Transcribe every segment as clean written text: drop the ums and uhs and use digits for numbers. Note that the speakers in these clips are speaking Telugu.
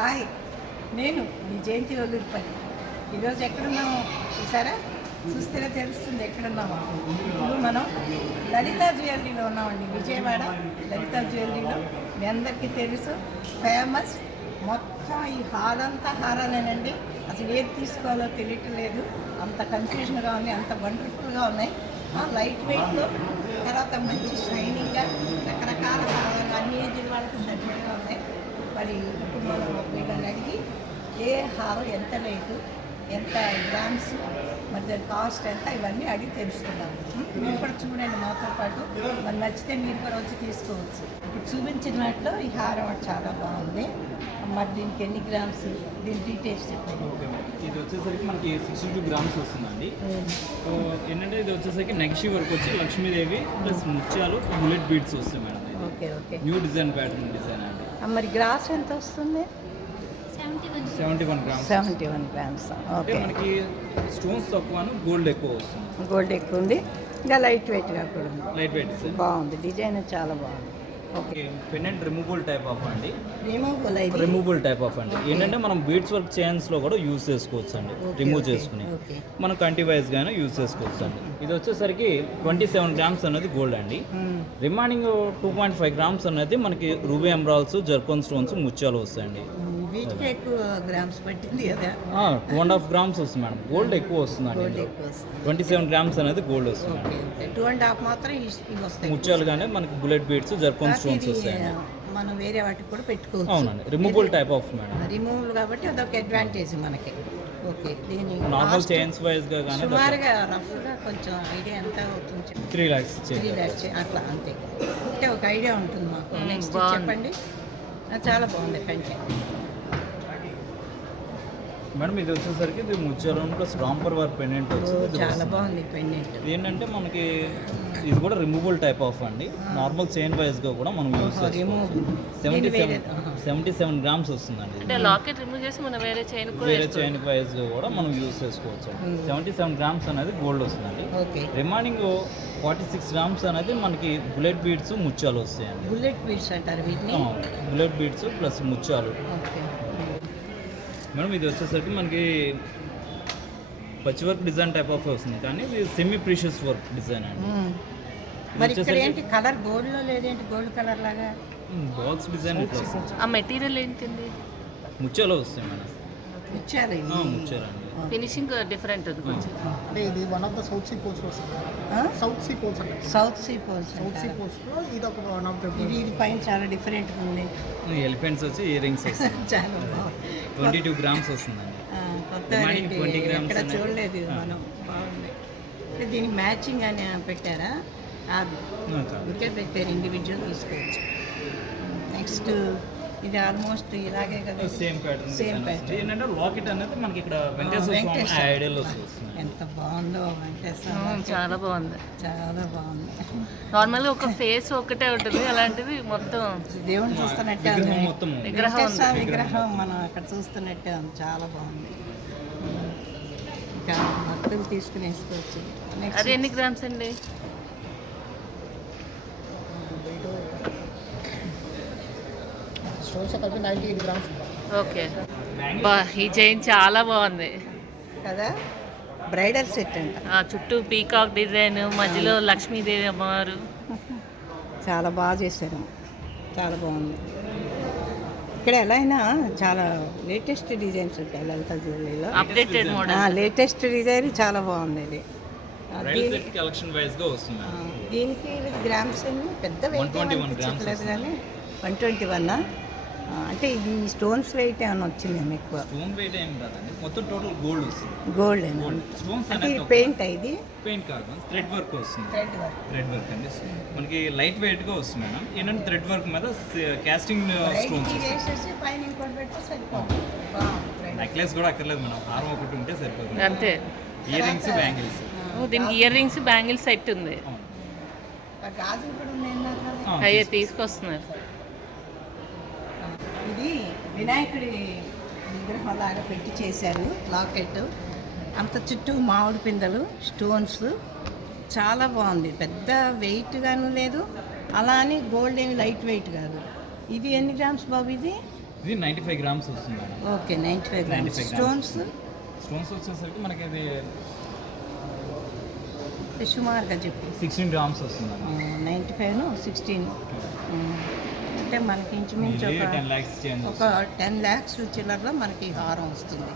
హాయ్, నేను మీ జయంతి ఒల్లూరిపల్లి. ఈరోజు ఎక్కడున్నాము చూసారా? చూస్తేనే తెలుస్తుంది ఎక్కడున్నాము. ఇప్పుడు మనం లలితా జ్యువెలరీలో ఉన్నామండి, విజయవాడ లలితా జ్యువెలరీలో. మీ అందరికీ తెలుసు, ఫేమస్. మొత్తం ఈ హాల్ అంతా హారాలేనండి. అసలు ఏది తీసుకోవాలో తెలియట్లేదు, అంత కన్ఫ్యూజన్గా ఉంది, అంత వండర్ఫుల్గా ఉన్నాయి. లైట్ వెయిట్లో, తర్వాత మంచి షైనింగ్గా, రకరకాల హారాలు అన్ని ఏజ్ వాళ్ళకి సరిపడగా ఉన్నాయి. మరి ఇప్పుడు మనం వీళ్ళని అడిగి ఏ హారం ఎంత రేటు, ఎంత గ్రామ్స్, మరి దాని కాస్ట్ ఎంత, ఇవన్నీ అడిగి తెలుసుకున్నాము. మీరు కూడా చూడండి మాతో పాటు, మరి నచ్చితే మీరు కూడా వచ్చి తీసుకోవచ్చు. ఇప్పుడు చూపించిన వాటిలో ఈ హారం చాలా బాగుంది. మరి దీనికి ఎన్ని గ్రామ్స్, దీని డీటెయిల్స్ చెప్పండి. ఇది వచ్చేసరికి మనకి 62 గ్రామ్స్ వస్తుందండి. ఏంటంటే ఇది వచ్చేసరికి నెక్స్ట్ వర్క్ వచ్చి లక్ష్మీదేవి ప్లస్ ముత్యాలు బుల్లెట్ బీడ్స్ వస్తాయి madam. Okay okay. New design pattern design అండి. మరి గ్రాస్ ఎంత వస్తుంది? 71 గ్రామ్స్. 71 గ్రామ్స్. ఓకే. మనకి స్టోన్స్ తక్కువను, గోల్డ్ ఎక్కువ వస్తుంది. గోల్డ్ ఎక్కువ ఉంది, ఇంకా లైట్ వెయిట్గా కూడా ఉంది. లైట్ వెయిట్ డిజైన్ బాగుంది, డిజైన్ చాలా బాగుంది. Okay. Pendant removable type of అండి. రిమూవబుల్ టైప్ ఆఫ్ అండి. ఏంటంటే మనం బీడ్స్ వర్క్ చైన్స్ లో కూడా యూజ్ చేసుకోవచ్చు అండి. రిమూవ్ చేసుకుని మనం కంటి వైజ్ గానే యూజ్ చేసుకోవచ్చు అండి. ఇది వచ్చేసరికి 27 గ్రామ్స్ అనేది గోల్డ్ అండి. రిమైనింగ్ 2.5 గ్రామ్స్ అనేది మనకి రూబీ ఎమరాల్డ్స్, జర్కోన్ స్టోన్స్, ముత్యాలు వస్తాయండి. వీటికి ఎక్కువ గ్రామ్స్ పట్టింది కదా. 2.5 గ్రామ్స్ వస్తుంది మేడం. గోల్డ్ ఎక్కువ వస్తుందండి. 27 గ్రామ్స్ అనేది గోల్డ్ వస్తుంది. 2.5 మాత్రం ఇవి వస్తాయి. ముత్యాలు కానీ మనకి బుల్లెట్ బీడ్స్, జర్కోన్ స్టోన్స్ వస్తాయండి. మనం వేరే వాటికి కూడా పెట్టుకోవచ్చు. అవునండి, removable type of madam. Removable కాబట్టి అదొక అడ్వాంటేజ్ మనకి. ఓకే. దీని నార్మల్ చైన్స్ వైజ్ గా కానీ సుమారుగా రఫ్గా కొంచెం ఐడియా ఎంత అవుతుంది? 3 lakhs 3 lakhs అట్లా, అంతే. అంటే ఒక ఐడియా ఉంటుంది మాకు. నెక్స్ట్ చెప్పండి. చాలా బాగుంది కంటెంట్ మేడం. ఇది వచ్చేసరికి ఇది ముత్యాలు ప్లస్ రాంపర్ వర్క్ పెండెంట్ వచ్చింది. చాలా బాగుంది పెండెంట్. ఏంటంటే మనకి ఇది కూడా రిమూవబుల్ టైప్ ఆఫ్ అండి. నార్మల్ చైన్ వైజ్ గా కూడా మనం యూజ్ చేసుకోవచ్చు. 77 గ్రామ్స్ వస్తుందండి. అంటే లాకెట్ రిమూవ్ చేసి మనం వేరే చైన్ వైజ్ గా కూడా మనం యూజ్ చేసుకోవచ్చు. 77 గ్రామ్స్ అనేది గోల్డ్ వస్తుందండి. రిమైనింగ్ 46 గ్రామ్స్ అనేది మనకి బుల్లెట్ బీడ్స్, ముత్యాలు వస్తాయండి. బుల్లెట్ బీడ్స్ అంటారు వీటిని. బుల్లెట్ బీడ్స్ ప్లస్ ముత్యాలు. మేడం ఇది వచ్చేసరికి మనకి పచ్చి వర్క్ డిజైన్ టైప్ ఆఫ్ వస్తుంది, కానీ ఇది సెమీ ప్రీషియస్ వర్క్ డిజైన్ అండి. మరి ఇక్కడ ఏంటి కలర్ గోల్డ్ లో లేదేంటి? గోల్డ్ కలర్ లాగా బాక్స్ డిజైన్. ఆ మెటీరియల్ ఏంటింది? ముత్యాలు వస్తాయి మేడం. ముత్యాలు ముత్యాలు అండి. ఫినిషింగ్ డిఫరెంట్ ఉంది కొంచెం. అంటే ఇది one of the south sea poles వస్తుంది. సౌత్ సీ పోల్స్ అంటే సౌత్ సీ పోల్స్. ఇది ఒక వన్ ఆఫ్ ద. ఇది పైన చాలా డిఫరెంట్ ఉంది. ఎలిఫెంట్స్ వచ్చి ఇయర్ రింగ్స్ వస్తాయి. చాలా 22 గ్రామ్స్ వస్తుందండి. కొత్త ఎక్కడ చూడలేదు మనం. బాగుంది. దీనికి మ్యాచింగ్ అని పెట్టారా? ఊరికే పెట్టారు, ఇండివిజువల్ తీసుకోవచ్చు. నెక్స్ట్ ఇది ఆల్మోస్ట్ ఇలాగే కదా, సేమ్ ప్యాటర్న్. ఏంటంటే లాకెట్ అనేది మనకి ఇక్కడ వెంకటేశ్వర స్వామి ఐడియల్ వస్తుంది. ఎంత బాగుందో వెంకటేశ్వర. చాలా బాగుంది, చాలా బాగుంది. నార్మల్ గా ఒక ఫేస్ ఒకటే ఉంటుంది, అలాంటిది మొత్తం దేవుని చూస్తున్నట్టే ఉంది. మొత్తం విగ్రహం మనం అక్కడ చూస్తున్నట్టే ఉంది. చాలా బాగుంది. ఇంకా భక్తులు తీసుకుని వేసుకోవచ్చు. అది ఎన్ని గ్రామ్స్ అండి? స్టోన్స్ కలిపి 98 గ్రామ్స్. ఓకే. ఈ చైన్ చాలా బాగుంది కదా. బ్రైడల్ సెట్ అంట. చుట్టూ పీకాక్ డిజైన్, మధ్యలో లక్ష్మీదేవి అమ్మవారు. చాలా బాగా చేశారు, చాలా బాగుంది. ఇక్కడ ఎలా అయినా చాలా లేటెస్ట్ డిజైన్స్ ఉంటాయి లలితా జ్యువెలరీలో. అప్డేటెడ్ మోడల్, లేటెస్ట్ డిజైన్ చాలా బాగుంది. ఇది కలెక్షన్ వైజ్ గా వస్తుంది. దీనికి గ్రామ్స్ పెద్ద వెయిట్ చెప్పలేదు, కానీ 121. అంటే ఇది స్టోన్స్ వెయిట్ ఏమైనా వచ్చిందేమో ఎక్కువ? స్టోన్ వెయిట్ ఏం కాదండి, మొత్తం టోటల్ గోల్డ్ వస్తుంది. గోల్డ్ అంటే పెయింట్ ఇది పెయింట్ కాదు, థ్రెడ్ వర్క్ వస్తుంది. థ్రెడ్ వర్క్ అండి మనకి లైట్ వెయిట్ గా వస్తుంది మేడం. ఏంటంటే థ్రెడ్ వర్క్ మీద కాస్టింగ్ స్టోన్స్. నెక్లెస్ కూడా అక్కర్లేదు మేడం, హారం ఒకటి ఉంటే సరిపోతుంది అంతే. Ear rings, bangles. దీనికి ఇయర్ రింగ్స్, బ్యాంగిల్స్ సెట్ ఉంది. అయ్యే తీసుకొస్తున్నారు. ఇది వినాయకుడి విగ్రహం లాగా పెట్టి చేశారు లాకెట్. అంత చుట్టూ మామిడి పిందెలు, స్టోన్స్. చాలా బాగుంది. పెద్ద వెయిట్గాను లేదు, అలా అని గోల్డ్ ఏమి లైట్ వెయిట్ కాదు. ఇది ఎన్ని గ్రామ్స్ బాబు? ఇది ఇది 95 గ్రామ్స్ వస్తుంది madam. Okay 95 grams 95 stones stones వచ్చేసరికి మనకి ఇది సుమారుగా చెప్పు 16 గ్రామ్స్ వస్తుంది మేడం. 95 16 అంటే మనకి ఇంచుమించు ఇది ఒక 10 lakhs చేంజ్ ఒక 10 lakhs చిల్లరలో మనకి ఈ హారం వస్తుంది.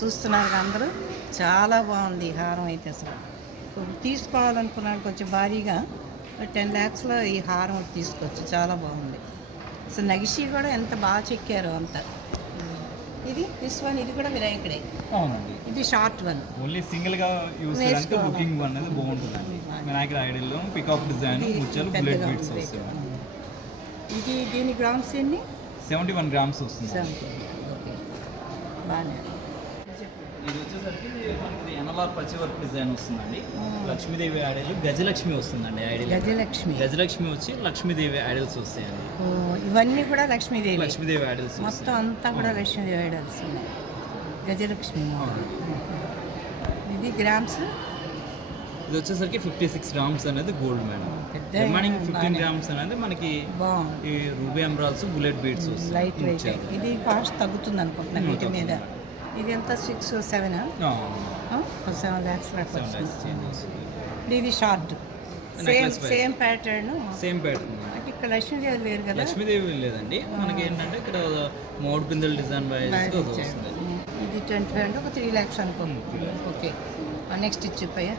చూస్తున్నారు కదా అందరూ, చాలా బాగుంది ఈ హారం అయితే. అసలు తీసుకోవాలనుకున్నాను కొంచెం భారీగా, 10 lakhsలో ఈ హారం తీసుకోవచ్చు. చాలా బాగుంది అసలు. నగిషి కూడా ఎంత బాగా చెక్కారో అంత. ఇది వన్ ఇది కూడా వినాయకుడే. అవునండి. ఇది షార్ట్ వన్, ఓన్లీ సింగిల్గా యూస్ చేయడానికి బుకింగ్ అనేది బాగుంటుందండి. వినాయకుడు ఐడల్లో పికాక్ డిజైన్ ముత్యాలు బుల్లెట్ బీట్స్ వస్తాయి. ఇది దీని గ్రామ్స్ ఎన్ని? 71 గ్రామ్స్ వస్తుంది. 70. ఓకే బాగానే. ఇది వచ్చేసరికి మనకి ఎన్ఎల్ఆర్ పచ్చి వర్క్ డిజైన్ వస్తుందండి. లక్ష్మీదేవి ఐడల్ గజలక్ష్మి వస్తుందండి. ఐడల్ గజలక్ష్మి వచ్చి లక్ష్మీదేవి ఐడల్స్ వస్తాయండి. ఇవన్నీ కూడా లక్ష్మీదేవి ఐడల్స్ మొత్తం అంతా కూడా లక్ష్మీదేవి ఐడల్స్ ఉన్నాయి. గజలక్ష్మి. ఇది గ్రామ్స్. ఇది వచ్చేసరికి 56 గ్రామ్స్ అనేది గోల్డ్ మేడం. రిమైనింగ్ 15 గ్రామ్స్ అనేది మనకి ఈ రూబీ ఎమరాల్డ్స్ బుల్లెట్ బీడ్స్ వస్తాయి. Light weight. ఇది కాస్ట్ తగ్గుతుంది అనుకుంటున్నాను వీటి మీద. ఇది ఎంత 6 7 7 lakhs ఇది షార్ట్. సేమ్ ప్యాటర్న్ అంటే ఇక్కడ లక్ష్మీదేవి వేరు కదా. లక్ష్మీదేవి లేదండి, మనకి ఏంటంటే ఇక్కడ మోడ్ బిందెల డిజైన్ వస్తుంది. ఇది 25 అంటే ఒక 3 lakhs అనుకోండి. ఓకే నెక్స్ట్ ఇచ్చిపోయా.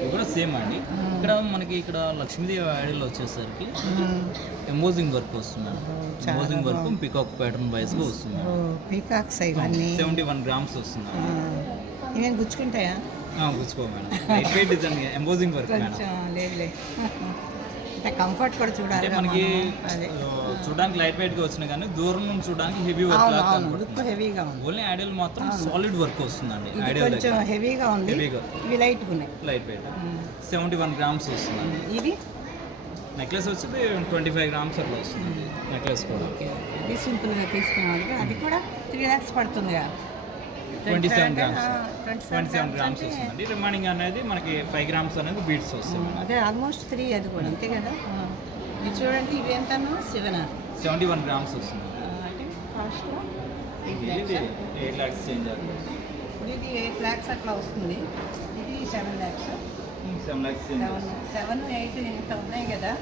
ఇది కూడా సేమ్ అండి. ఇక్కడ మనకి ఇక్కడ లక్ష్మీదేవి ఐడల్ వచ్చేసరికి ఎంబోజింగ్ వర్క్ వస్తుంది. ఎంబోజింగ్ వర్క్ పికాక్ ప్యాటర్న్ వైజ్గా వస్తుంది. పీకాక్స్ ఇవన్నీ 71 గ్రామ్స్ వస్తుంది. ఇవేం గుచ్చుకుంటాయా? గుచ్చుకో madam. Light weight design embossing work madam. లేదు అంటే కంఫర్ట్ కూడా చూడాలి. మనకి చూడడానికి లైట్ వెయిట్ గా వచ్చినా కానీ దూరం నుంచి చూడడానికి హెవీ వర్క్ హెవీగా ఉంది. ఓన్లీ ఐడల్ మాత్రం సాలిడ్ వర్క్ వస్తుందండి. ఐడల్ కొంచెం హెవీగా ఉంది. ఇవి లైట్ ఉన్నాయి. లైట్ వెయిట్ 71 గ్రామ్స్ వస్తుంది. ఇది నెక్లెస్ వచ్చి 25 గ్రామ్స్ అట్లా వస్తుంది. నెక్లెస్ కూడా ఇది సింపుల్గా తీసుకున్నాం. అది కూడా 3 lakhs పడుతుంది. 27 గ్రామ్స్ వస్తుందండి. రిమైనింగ్ అనేది మనకి 5 గ్రామ్స్ అనేది బీట్స్ వస్తుంది. అదే ఆల్మోస్ట్ 3 అది కూడా అంతే కదా. ఇది చూడండి, ఇవి ఎంత 71 గ్రామ్స్ వస్తుంది. అంటే కాస్ట్ 8 lakhs చేంజ్ అవుతుంది. ఇది 8 lakhs అట్లా వస్తుంది. ఇది 7 lakhs. 7 lakhs చేంజ్ 7 8 ఇంత ఉన్నాయి కదా.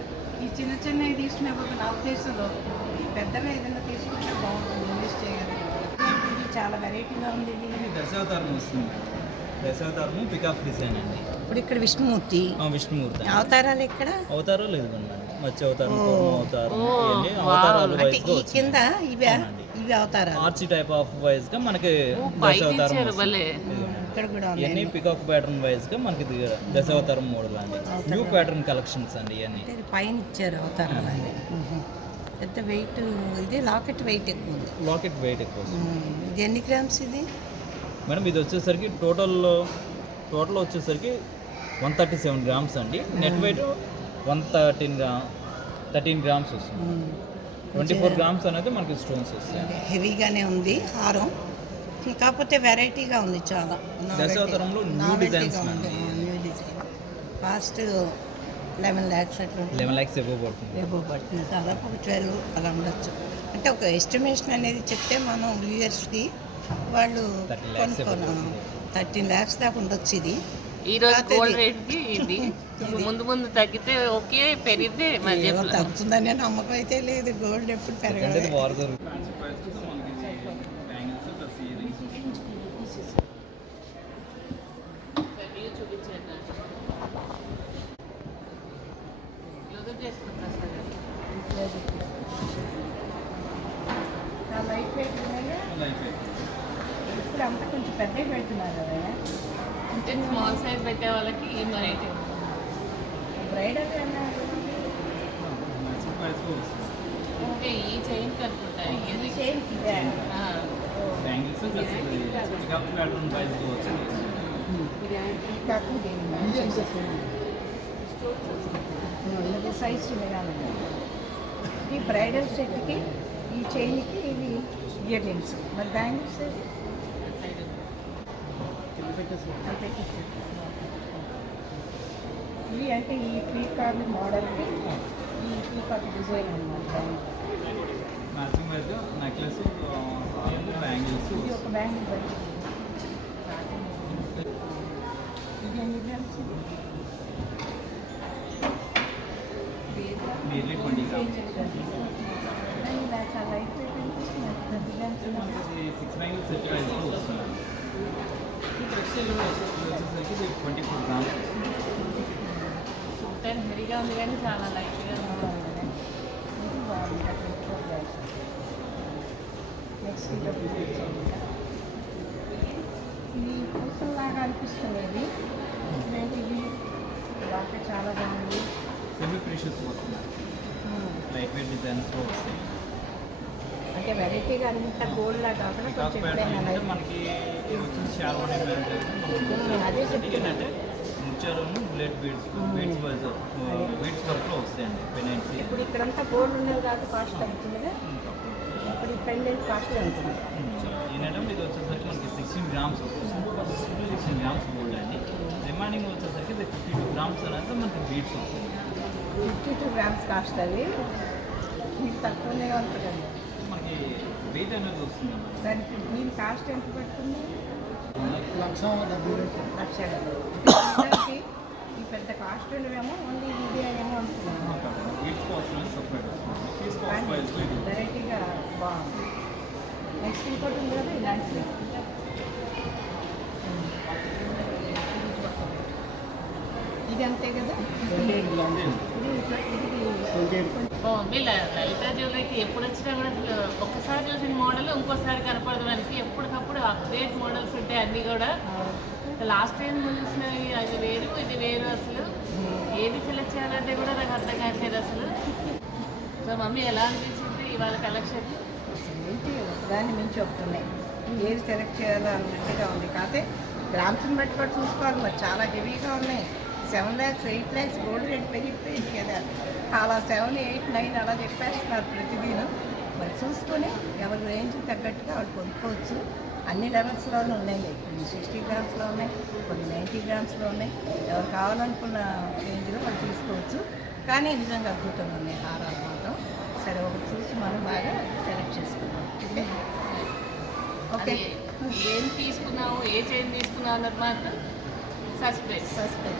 ఈ చిన్న చిన్నవి తీసుకునేప్పుడు నా ఉద్దేశంలో పెద్దగా ఏదైనా తీసుకుంటే బాగుంటుంది. ఇన్వెస్ట్ చేయగలరు. ఇది చాలా వెరైటీగా ఉంది. ఇది దశావతారం వస్తుంది. దశావతారం పికప్ డిజైన్ అండి. ఇప్పుడు ఇక్కడ విష్ణుమూర్తి అవతారాలు ఇక్కడ అవతారాలు లేదు మత్స్య అవతారం, అవతారం అవతారాలు ఈ కింద ఇవి అవతారాలు ఆర్చి టైప్ ఆఫ్ వైజ్ గా మనకి దశావతారం ఇక్కడ కూడా ఇవన్నీ పికాక్ ప్యాటర్న్ వైజ్ గా మనకి దశావతారం మోడల్ అండి. న్యూ ప్యాటర్న్ కలెక్షన్స్ అండి. ఇవన్నీ పైన ఇచ్చారు అవతారాలు అన్ని. పెద్ద వెయిట్. ఇది లాకెట్ వెయిట్ ఎక్కువ ఉంది. లాకెట్ వెయిట్ ఎక్కువ. ఇది ఎన్ని గ్రామ్స్ ఇది మేడం? ఇది వచ్చేసరికి టోటల్ వచ్చేసరికి 137 గ్రామ్స్ అండి. నెట్ వెయిట్ 13 గ్రామ్స్ వస్తుంది. 24 గ్రామ్స్ అనేది మనకి స్టోన్స్ వస్తాయి. హెవీగానే ఉంది హారం, కాకపోతే వెరైటీగా ఉంది చాలా. దశావతారంలో new designs new design. Cost 11 lakhs అట్లా 11 lakhs ఎబోవ్ పడుతుంది. దాదాపు ఒక 12 అలా ఉండొచ్చు. అంటే ఒక ఎస్టిమేషన్ అనేది చెప్తే మనం వ్యూయర్స్కి వాళ్ళు 13 lakhs దాకా ఉండొచ్చు. ఇది ఈరోజు గోల్డ్ రేట్కి ఇది ముందు తగ్గితే ఓకే, పెరిగితే తగ్గుతుందనే నమ్మకం అయితే లేదు. గోల్డ్ ఎప్పుడు పెరగలేదు. లైట్ వెయిట్ ఇప్పుడు అంతా కొంచెం పెద్దగా పెడుతున్నారు కదా. అంటే స్మాల్ సైజ్ పెట్టే వాళ్ళకి రేట్ బ్రైడల్ అంటే ఈ చైన్ కనుకుంటాయి. సైజ్ చిన్నగా ఉంది. ఈ బ్రైడల్ సెట్కి ఈ చైన్కి ఇవి ఇయర్ రింగ్స్. మరి బ్యాంగిల్స్ ఇవి అంటే ఈ పీకాక్ మోడల్కి ఈ పీకాక్ డిజైన్ అనమాట. మ్యాచింగ్ వైజ్ నెక్లెస్ బ్యాంగిల్స్ ఇది ఒక బ్యాంగిల్ బయట ఇది ఎన్ని గ్రామ్స్ నియర్లీ 20 గ్రామ్స్. ఇలా చాలా లైట్ వెయిట్ అనిపిస్తుంది 30 గ్రామ్స్ ఇది 6 బ్యాంగిల్స్ సెట్ వైజ్లో వస్తుంది. ఈ డ్రెస్సెల్ వచ్చేసరికి ఇది 24 గ్రామ్స్. చూడటానికి హెవీగా ఉంది కానీ చాలా లైట్గా ఉంది. ఇది బాగుంది 24 గ్రామ్స్ నెక్స్ట్ ఇది పూసల్లాగా అనిపిస్తుంది ఇది ఇది వాటి చాలా బాగుంది సెమీ ప్రీషియస్ వస్తుంది. లైట్ వెయిట్ డిజైన్స్లో వస్తాయి. అంటే వెరైటీగా అంత గోల్డ్ లాగా కాకుండా కొంచెం కాకపోతే ఎప్పుడైనా ఏంటంటే మనకి షార్వాణి అదే చెప్తున్నా. ఏంటంటే ముచ్చారును బ్లేడ్ బీడ్స్ వైజ్ బీడ్స్ వర్క్లో వస్తాయండి పెనెంట్స్. ఇప్పుడు ఇక్కడంతా గోల్డ్ ఉన్నది కాబట్టి కాస్ట్ తగ్గుతుందిగా ఇప్పుడు ఈ పెండెంట్ కాస్ట్ ఉంటుంది ఏంటంటే ఇది వచ్చేసరికి మనకి 16 గ్రామ్స్ వస్తుంది. 16 గ్రామ్స్ గోల్డ్ అండి. రిమైనింగ్ వచ్చేసరికి 52 గ్రామ్స్ అనేది మనకి బీడ్స్ వస్తుంది. 52 గ్రామ్స్ కాస్ట్ అది మీకు తక్కువనే ఉంటుందండి మనకి వెయిట్ అనేది వస్తుంది. దానికి దీని కాస్ట్ ఎంత పడుతుంది 1,70,000 లక్ష దానికి ఈ పెద్ద కాస్ట్ ఉండవేమో ఓన్లీ ఇది ఏమో ఉంటుంది బీడ్స్ కాస్ట్ అనేది సపరేట్ వస్తుంది. పీస్ కాస్ట్ వైజ్లో ఇది వెరైటీగా బాగుంది నెక్స్ట్ ఇంకోటి ఉంది కదా ఇలాంటి ఇది అంతే కదా ఇది బాగుంది. లలిత జ్యువెలరీకి ఎప్పుడు వచ్చినా కూడా అసలు ఒక్కసారి చూసిన మోడల్ ఇంకోసారి కనపడదు మనకి. ఎప్పటికప్పుడు అప్డేట్ మోడల్స్ ఉంటాయి అన్నీ కూడా. లాస్ట్ టైం చూసినవి అది వేరు ఇది వేరు, అసలు ఏది సెలెక్ట్ చేయాలంటే కూడా నాకు అర్థం కావట్లేదు అసలు. సో మమ్మీ ఎలా అనిపించింది ఇవాళ కలెక్షన్? ఏంటి ఒకదాన్ని మించి వస్తున్నాయి ఏది సెలెక్ట్ చేయాలో అన్నట్టుగా ఉంది. కాకపోతే గ్రామ్స్ని బట్టి కూడా చూసుకోవాలి మరి చాలా హెవీగా ఉన్నాయి. 7 lakhs 8 lakhs గోల్డ్ రేట్ పెరిగిపోయింది కదా అలా 7 8 9 అలా చెప్పేస్తున్నారు ప్రతిదీను. మరి చూసుకొని ఎవరి రేంజ్ తగ్గట్టుగా వాళ్ళు కొనుక్కోవచ్చు. అన్ని లెవెల్స్లోనూ ఉన్నాయి. కొన్ని 60 గ్రామ్స్లో ఉన్నాయి, కొన్ని 90 గ్రామ్స్లో ఉన్నాయి. ఎవరు కావాలనుకున్న రేంజ్లో వాళ్ళు తీసుకోవచ్చు. కానీ నిజంగా అద్భుతంగా ఉన్నాయి హారాలు మాత్రం. సరే ఒకటి చూసి మనం బాగా సెలెక్ట్ చేసుకుందాం. ఓకే ఏం తీసుకున్నావు, ఏ చైన్ తీసుకున్నావు అన్నది మాత్రం సస్పెన్స్.